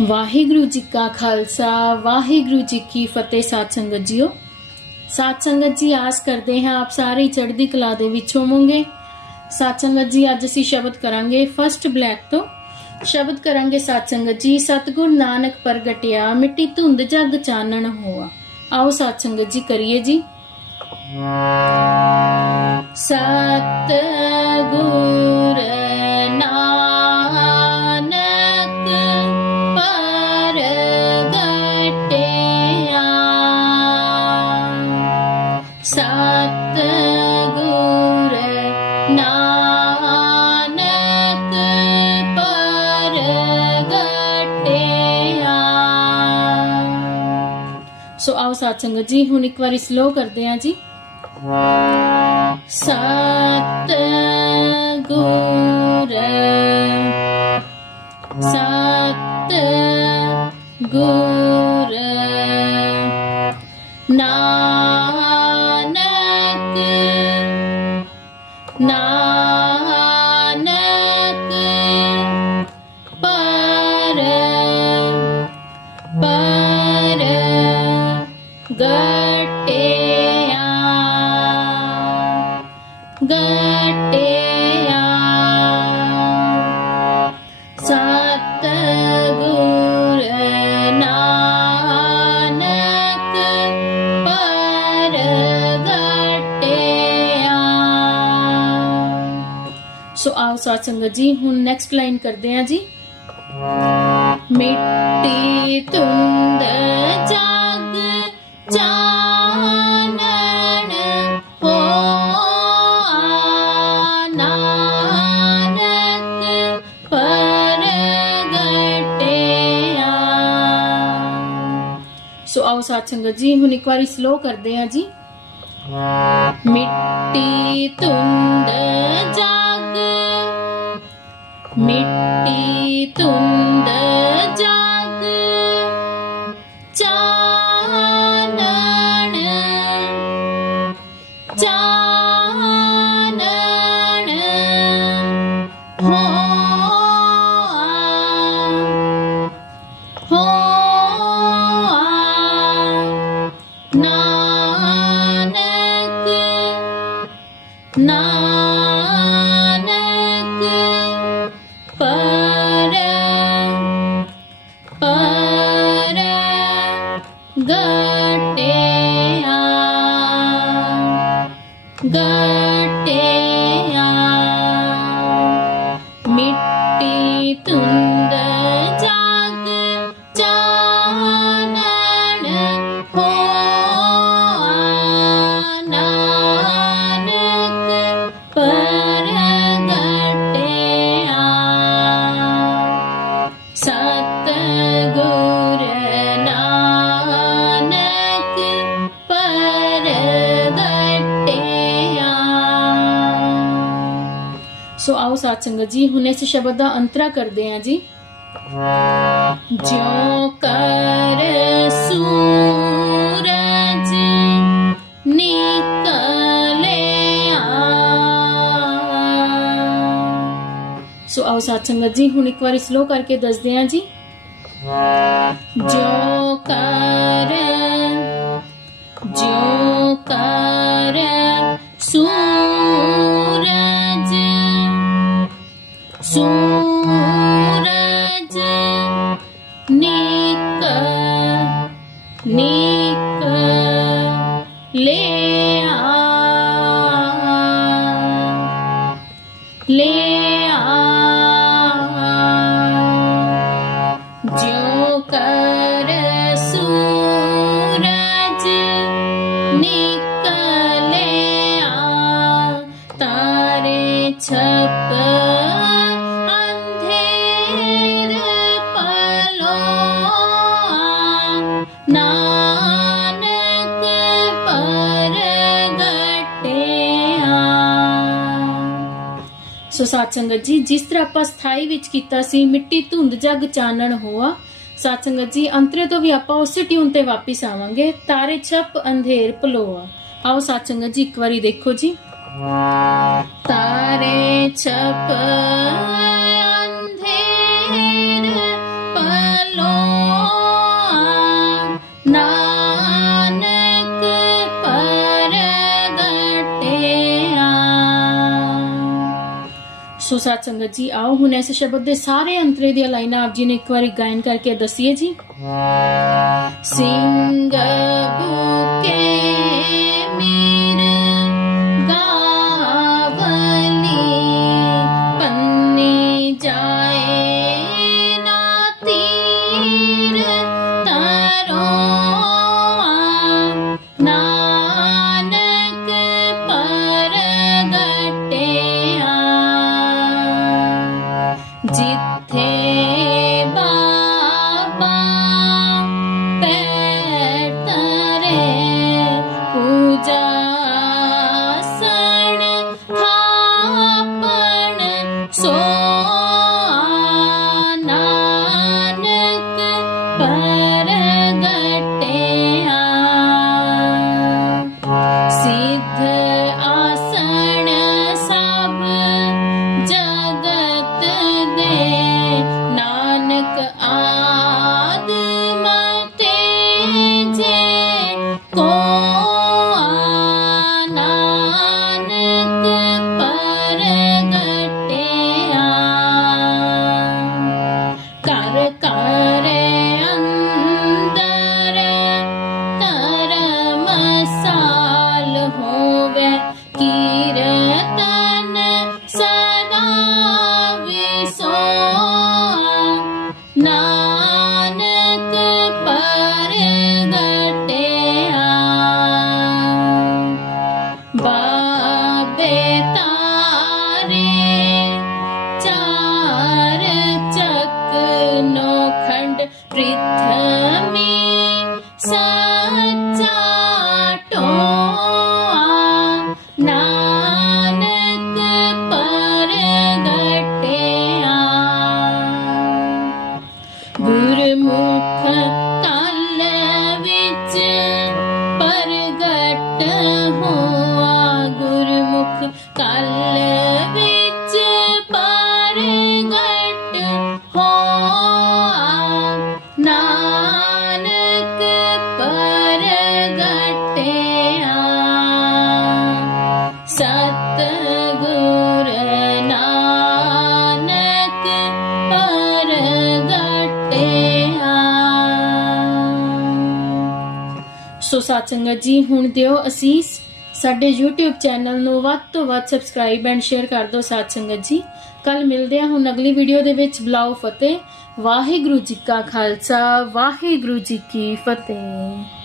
ਵਾਹਿਗੁਰੂ ਜੀ ਕਾ ਖਾਲਸਾ, ਵਾਹਿਗੁਰੂ ਜੀ ਕੀ ਫਤਿਹ ਸਾਧ ਸੰਗਤ ਜੀਓ। ਸਾਧ ਸੰਗਤ ਜੀ, ਆਸ ਕਰਦੇ ਹਾਂ ਆਪ ਸਾਰੇ ਚੜ੍ਹਦੀ ਕਲਾ ਦੇ ਵਿੱਚ ਹੋਵੋਗੇ। ਸਾਧ ਸੰਗਤ ਜੀ, ਅੱਜ ਅਸੀਂ ਸ਼ਬਦ ਕਰਾਂਗੇ ਫਸਟ ਬਲੈਕ ਤੋਂ। ਸ਼ਬਦ ਕਰਾਂਗੇ ਸਾਧ ਸੰਗਤ ਜੀ, ਸਤਿਗੁਰ ਨਾਨਕ ਪ੍ਰਗਟਿਆ, ਮਿੱਟੀ ਧੁੰਦ ਜਗ ਚਾਨਣ ਹੋਆ। ਆਓ ਸਾਧ ਸੰਗਤ ਜੀ, ਕਰੀਏ ਜੀ। ਸਤਿਗੁਰ ਸੋ ਆਓ ਸਾਧ ਸੰਗਤ ਜੀ ਹੁਣ ਇੱਕ ਵਾਰੀ ਸਲੋ ਕਰਦੇ ਹਾਂ ਜੀ ਸਤ ਗੁਰ ਸਤ ਗੁਰ ਨਾਨਕ ਸਾਧ ਸੰਗਤ ਜੀ ਹੁਣ ਨੈਕਸਟ ਲਾਈਨ ਕਰਦੇ ਹਾਂ ਜੀ ਮਿੱਟੀ ਧੁੰਦ ਜਗ ਚਾਨਣ ਹੋਆ ਨਾਨਕ ਪਰਗਟਿਆ ਸੋ ਆਓ ਸਾਧ ਸੰਗਤ ਜੀ ਹੁਣ ਇੱਕ ਵਾਰੀ ਸਲੋ ਕਰਦੇ ਹਾਂ ਜੀ ਮਿੱਟੀ ਧੁੰਦ ਜਗ ਮਿੱਟੀ ਧੁੰਦ ਜਗ ਚਾਨਣ ਚਾਨਣ ਹੋਆ ਹੋਆ। ಗಟ್ಟೆಯ ಗ आओ सात संगत जी हुने से शब्द का अंतरा कर दे जी जो कर सूरज निकले सो आओ सात संगत जी हूँ एक बार स्लो करके दस दे जी जो Wow. Need ਸਾਧ ਸੰਗਤ ਜੀ, ਜਿਸ ਤਰ੍ਹਾਂ ਆਪਾਂ ਸਥਾਈ ਵਿੱਚ ਕੀਤਾ ਸੀ, ਮਿੱਟੀ ਧੁੰਦ ਜਗ ਚਾਨਣ ਹੋਆ, ਸਾਧ ਸੰਗਤ ਜੀ, ਅੰਤਰੇ ਤੋਂ ਵੀ ਆਪਾਂ ਉਸੇ ਟਿਊਨ ਤੇ ਵਾਪਿਸ ਆਵਾਂਗੇ, ਤਾਰੇ ਛਪ ਅੰਧੇਰ ਪਲੋਆ ਆਓ ਸਾਧ ਸੰਗਤ ਜੀ, ਇੱਕ ਵਾਰੀ ਦੇਖੋ ਜੀ। ਤਾਰੇ ਛਪ ਸੋ ਸਾਧ ਸੰਗਤ ਜੀ ਆਓ ਹੁਣ ਇਸ ਸ਼ਬਦ ਦੇ ਸਾਰੇ ਅੰਤਰੇ ਦੀਆਂ ਲਾਈਨਾਂ ਆਪ ਜੀ ਨੇ ਇੱਕ ਵਾਰੀ ਗਾਇਨ ਕਰਕੇ ਦੱਸੀਏ ਜੀ ਸਿੰਘ ਸੋ ਸਾਧ ਸੰਗਤ ਜੀ, ਹੁਣ ਦਿਓ ਅਸੀਸ ਸਾਡੇ YouTube ਚੈਨਲ ਨੂੰ ਵੱਧ ਤੋਂ ਵੱਧ ਸਬਸਕ੍ਰਾਈਬ ਐਂਡ ਸ਼ੇਅਰ ਕਰ ਦਿਓ ਸਾਧ ਸੰਗਤ ਜੀ। ਕੱਲ ਮਿਲਦੇ ਆ ਹੁਣ ਅਗਲੀ ਵੀਡੀਓ ਦੇ ਵਿੱਚ। ਬੁਲਾਓ ਫਤਿਹ। ਵਾਹਿਗੁਰੂ ਜੀ ਕਾ ਖਾਲਸਾ, ਵਾਹਿਗੁਰੂ ਜੀ ਕੀ ਫਤਿਹ।